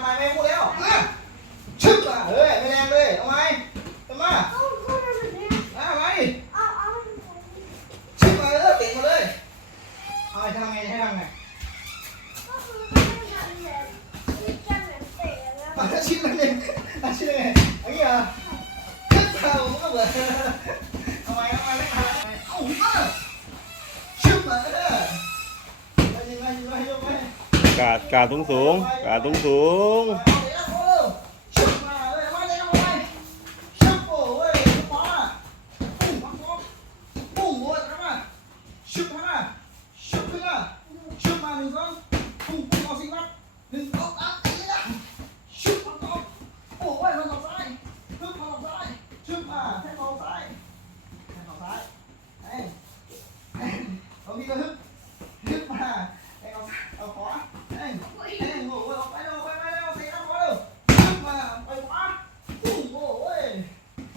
làm mày mày mua đéo chức à ơi mày đen đi ông mày tao mà à mày chức mày ơi tiền mày ơi thôi thằng này thằng này mày đã xin mày đi đã xin mày anh à chức tao cũng không được cà cà xuống cả xuống cà xuống cả xuống Thank you. Uh -huh. Au revoir.